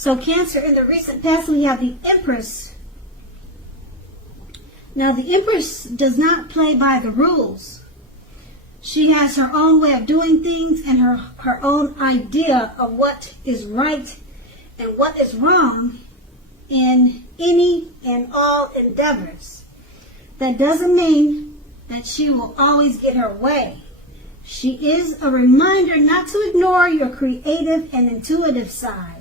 So Cancer, in the recent past, we have the Empress. Now, the Empress does not play by the rules. She has her own way of doing things and her own idea of what is right and what is wrong in any and all endeavors. That doesn't mean that she will always get her way. She is a reminder not to ignore your creative and intuitive side.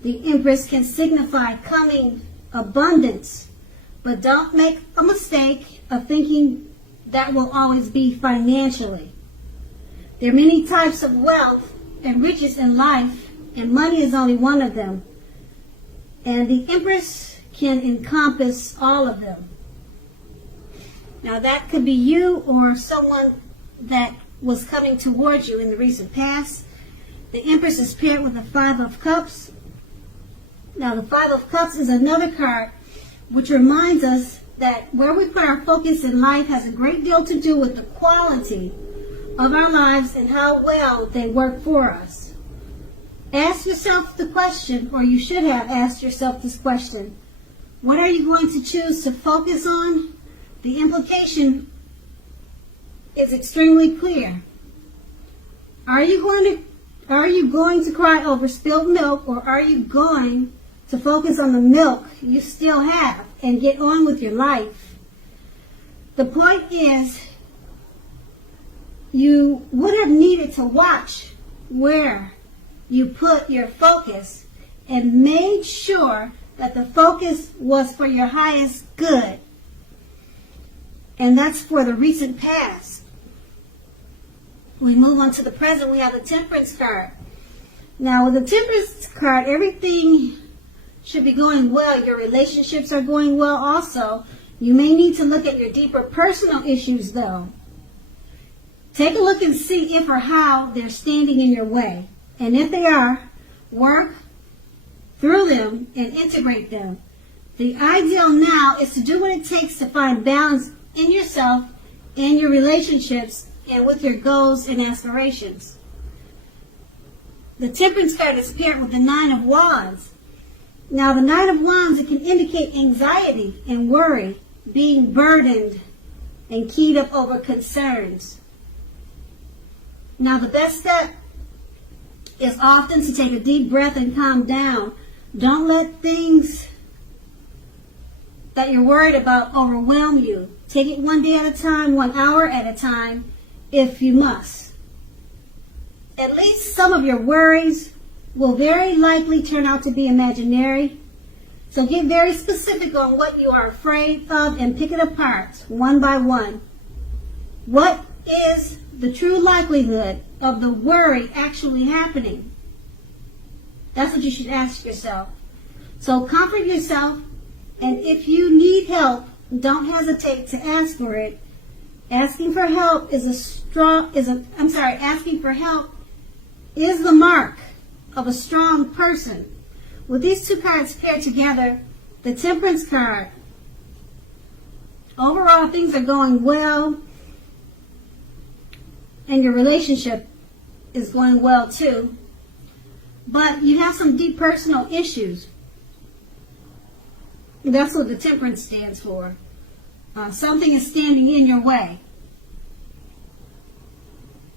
The Empress can signify coming abundance, but don't make a mistake of thinking that will always be financially. There are many types of wealth and riches in life, and money is only one of them. And the Empress can encompass all of them. Now that could be you or someone that was coming towards you in the recent past. The Empress is paired with the Five of Cups. Now the Five of Cups is another card which reminds us that where we put our focus in life has a great deal to do with the quality of our lives and how well they work for us. Ask yourself the question, or you should have asked yourself this question: what are you going to choose to focus on? The implication is extremely clear. Are you going to cry over spilled milk, or are you going to focus on the milk you still have and get on with your life? The point is, you would have needed to watch where you put your focus and made sure that the focus was for your highest good. And that's for the recent past. We move on to the present. We have the Temperance card. Now, with the Temperance card, everything should be going well. Your relationships are going well also. You may need to look at your deeper personal issues, though. Take a look and see if or how they're standing in your way. And if they are, work through them and integrate them. The ideal now is to do what it takes to find balance in yourself and your relationships and with your goals and aspirations. The Temperance card is paired with the Nine of Wands. Now, the Nine of Wands, it can indicate anxiety and worry, being burdened and keyed up over concerns. Now, the best step is often to take a deep breath and calm down. Don't let things that you're worried about overwhelm you. Take it one day at a time, 1 hour at a time, if you must. At least some of your worries will very likely turn out to be imaginary. So get very specific on what you are afraid of and pick it apart one by one. What is the true likelihood of the worry actually happening? That's what you should ask yourself. So comfort yourself, and if you need help, don't hesitate to ask for it. Asking for help asking for help is the mark of a strong person. With these two cards paired together, the Temperance card, overall things are going well, and your relationship is going well too. But you have some deep personal issues. That's what the Temperance stands for. Something is standing in your way.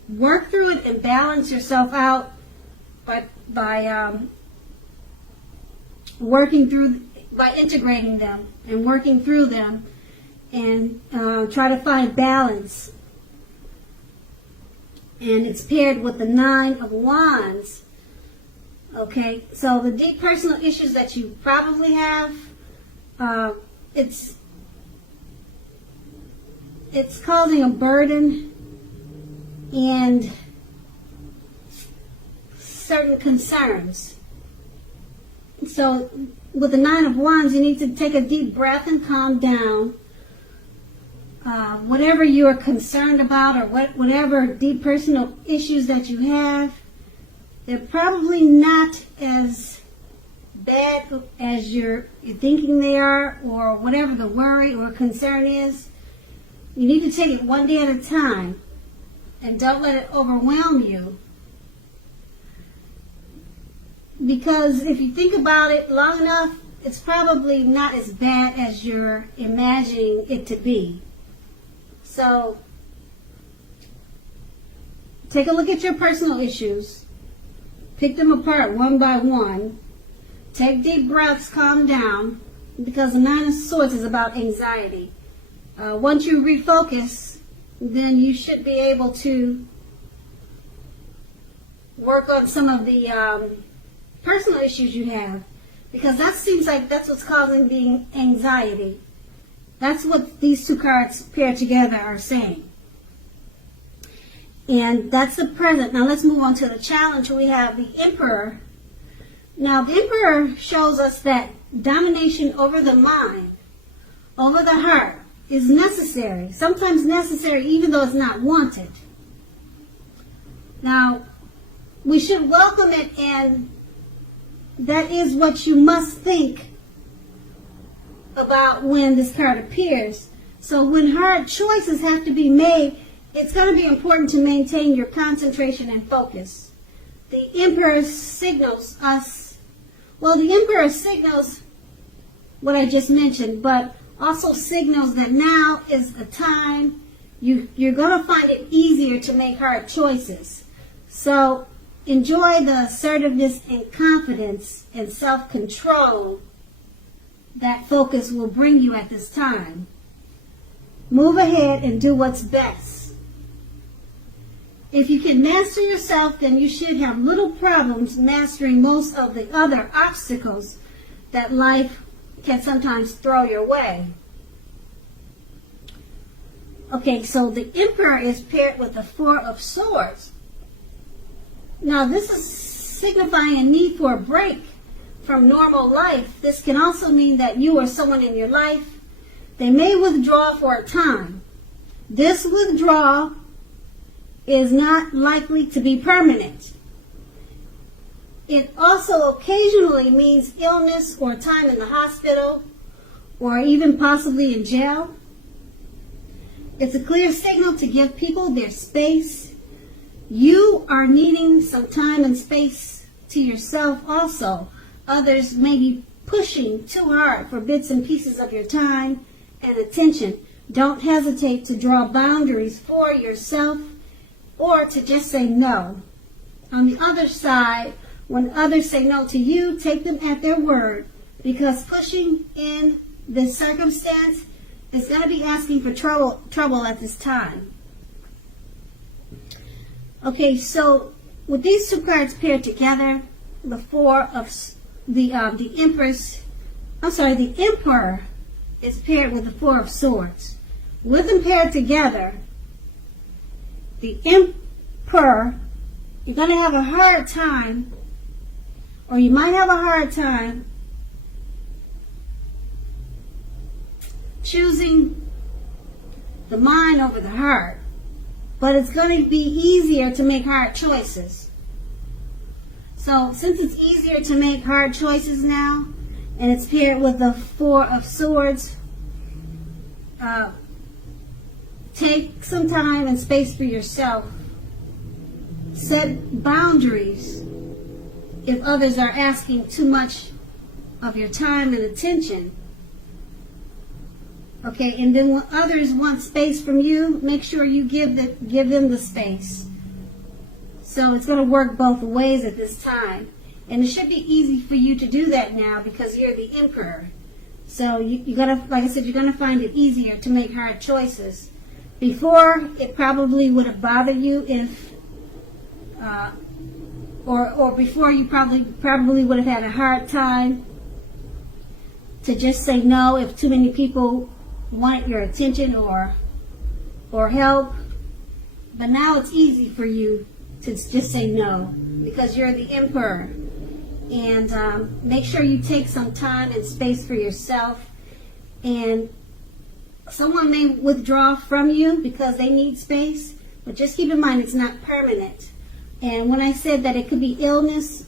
Work through it and balance yourself out by integrating them and working through them, and try to find balance. And it's paired with the Nine of Wands. Okay, so the deep personal issues that you probably have, it's causing a burden and certain concerns. So with the Nine of Wands, you need to take a deep breath and calm down. Whatever you are concerned about, or whatever deep personal issues that you have, they're probably not as bad as you're thinking they are, or whatever the worry or concern is. You need to take it one day at a time, and don't let it overwhelm you. Because if you think about it long enough, it's probably not as bad as you're imagining it to be. So, take a look at your personal issues. Pick them apart one by one. Take deep breaths, calm down, because the Nine of Swords is about anxiety. Once you refocus, then you should be able to work on some of the personal issues you have, because that seems like that's what's causing the anxiety. That's what these two cards paired together are saying. And that's the present. Now let's move on to the challenge. We have the Emperor. Now the Emperor shows us that domination over the mind, over the heart, is necessary. Sometimes necessary even though it's not wanted. Now, we should welcome it, and that is what you must think about when this card appears. So when hard choices have to be made, it's going to be important to maintain your concentration and focus. The Emperor signals us, well, the Emperor signals what I just mentioned, but also signals that now is the time you're going to find it easier to make hard choices. So enjoy the assertiveness and confidence and self-control that focus will bring you at this time. Move ahead and do what's best. If you can master yourself, then you should have little problems mastering most of the other obstacles that life can sometimes throw your way. Okay, so the Emperor is paired with the Four of Swords. Now, this is signifying a need for a break from normal life. This can also mean that you or someone in your life, they may withdraw for a time. This withdrawal is not likely to be permanent. It also occasionally means illness or time in the hospital or even possibly in jail. It's a clear signal to give people their space. You are needing some time and space to yourself also. Others may be pushing too hard for bits and pieces of your time and attention. Don't hesitate to draw boundaries for yourself or to just say no. On the other side, when others say no to you, take them at their word, because pushing in this circumstance is going to be asking for trouble at this time. Okay, so with these two cards paired together, the Emperor is paired with the Four of Swords. With them paired together, the Emperor, you're going to have a hard time, or you might have a hard time choosing the mind over the heart. But it's going to be easier to make hard choices. So since it's easier to make hard choices now, and it's paired with the Four of Swords, take some time and space for yourself. Set boundaries if others are asking too much of your time and attention. Okay, and then when others want space from you, make sure you give them the space. So it's going to work both ways at this time. And it should be easy for you to do that now because you're the Emperor. So you're going to, like I said, you're going to find it easier to make hard choices. Before, it probably would have bothered you if, or before you probably would have had a hard time to just say no if too many people wanted your attention or help. But now it's easy for you to just say no because you're the Emperor. And make sure you take some time and space for yourself. And someone may withdraw from you because they need space, but just keep in mind it's not permanent. And when I said that it could be illness,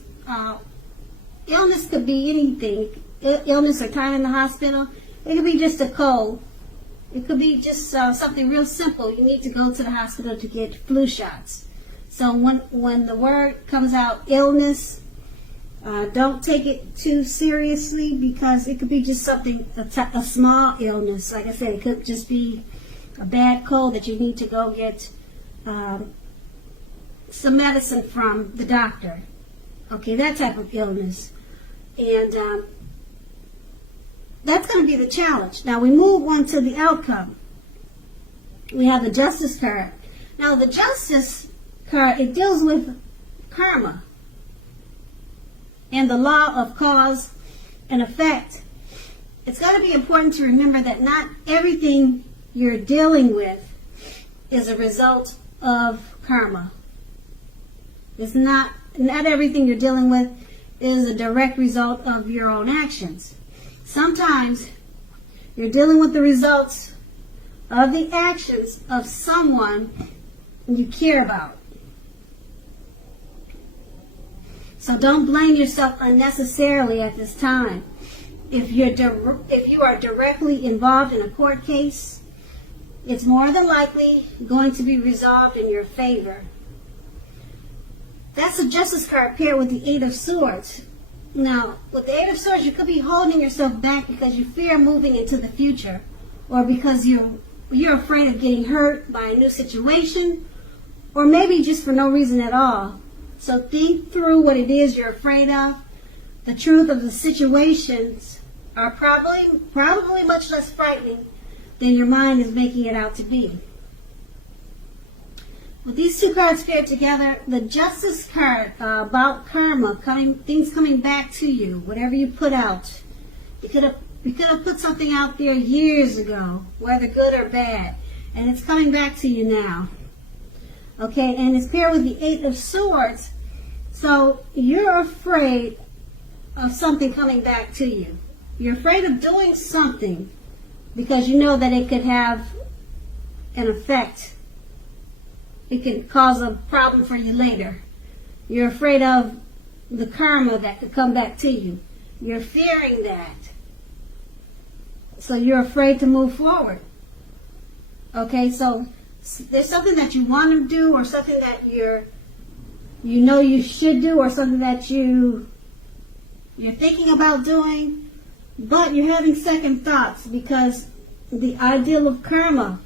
illness could be anything. Illness or time in the hospital. It could be just a cold. It could be just something real simple. You need to go to the hospital to get flu shots. So when the word comes out, illness, Don't take it too seriously because it could be just something, a small illness. Like I said, it could just be a bad cold that you need to go get some medicine from the doctor. Okay, that type of illness. And that's going to be the challenge. Now we move on to the outcome. We have the Justice card. Now the Justice card, it deals with karma and the law of cause and effect. It's going to be important to remember that not everything you're dealing with is a result of karma. It's not everything you're dealing with is a direct result of your own actions. Sometimes you're dealing with the results of the actions of someone you care about. So don't blame yourself unnecessarily at this time. If you are directly involved in a court case, it's more than likely going to be resolved in your favor. That's the Justice card paired with the Eight of Swords. Now, with the Eight of Swords, you could be holding yourself back because you fear moving into the future, or because you're afraid of getting hurt by a new situation, or maybe just for no reason at all. So think through what it is you're afraid of. The truth of the situations are probably much less frightening than your mind is making it out to be. With these two cards paired together, the Justice card about karma, things coming back to you, whatever you put out. You could have put something out there years ago, whether good or bad, and it's coming back to you now. Okay, and it's paired with the Eight of Swords. So you're afraid of something coming back to you. You're afraid of doing something because you know that it could have an effect. It can cause a problem for you later. You're afraid of the karma that could come back to you. You're fearing that. So you're afraid to move forward. Okay, so there's something that you want to do, or something that you know you should do, or something that you're thinking about doing, but you're having second thoughts because the ideal of karma,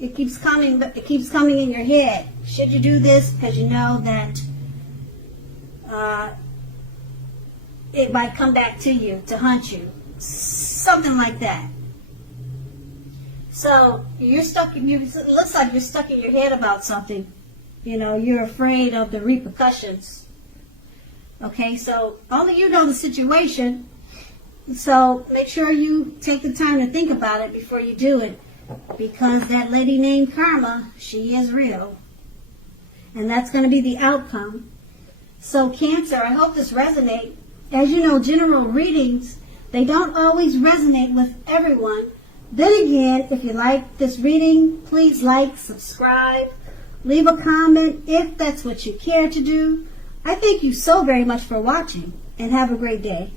it keeps coming in your head. Should you do this? Because you know that it might come back to you to haunt you. Something like that. So it looks like you're stuck in your head about something. You know, you're afraid of the repercussions. Okay, so only you know the situation. So make sure you take the time to think about it before you do it. Because that lady named Karma, she is real. And that's going to be the outcome. So Cancer, I hope this resonates. As you know, general readings, they don't always resonate with everyone. Then again, if you like this reading, please like, subscribe, leave a comment if that's what you care to do. I thank you so very much for watching, and have a great day.